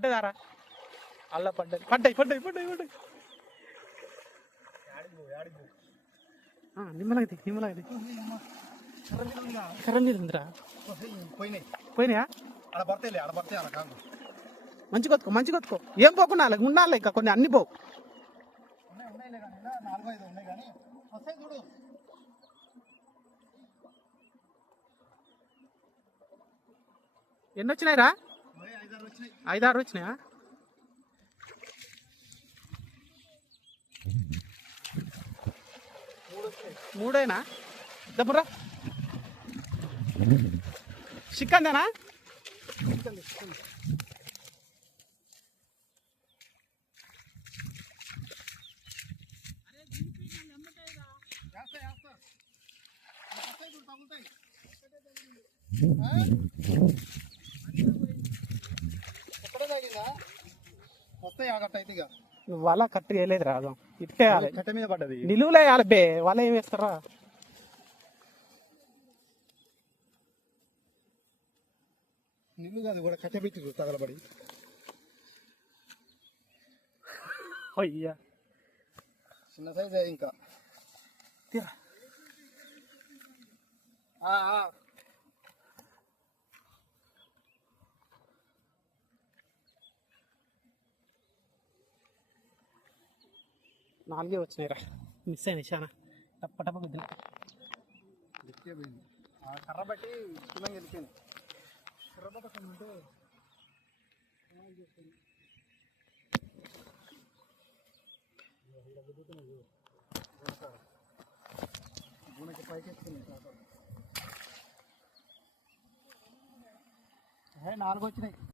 పడ్డదారా అల్ల పడ్డది పడ్డాయి పడ్డాయి పడ్డాయి పడ్డాయి నిమ్మలాగది నిమ్మలాగది కర్ర మీద ఉందిరా పోయినాయా మంచి కొత్తుకో మంచి కొత్తుకో ఏం పోకుండా అలాగ ఉండాలి ఇంకా కొన్ని అన్ని పోవు ఎన్ని వచ్చినాయిరా 5-6 వచ్చినాయా మూడేనా దప్పురా చిక్కందేనా వల కట్టు వేయలేదు రాదు ఇట్టేయాలి కట్ట మీద పడ్డది నిలువులో వేయాలి బే వల ఏం వేస్తారా నిల్లు కాదు కూడా కట్ట పెట్టి తగలబడి అయ్యా చిన్న సైజు ఇంకా తీరా నాలుగే వచ్చినాయిరా మిస్ అయినాయి చాలా టప్ప గుద్దిన కర్ర బట్టి స్థూలంగా వెళ్ళిపోయింది కర్ర బట్టి ఉంటే పైకి 4 వచ్చినాయి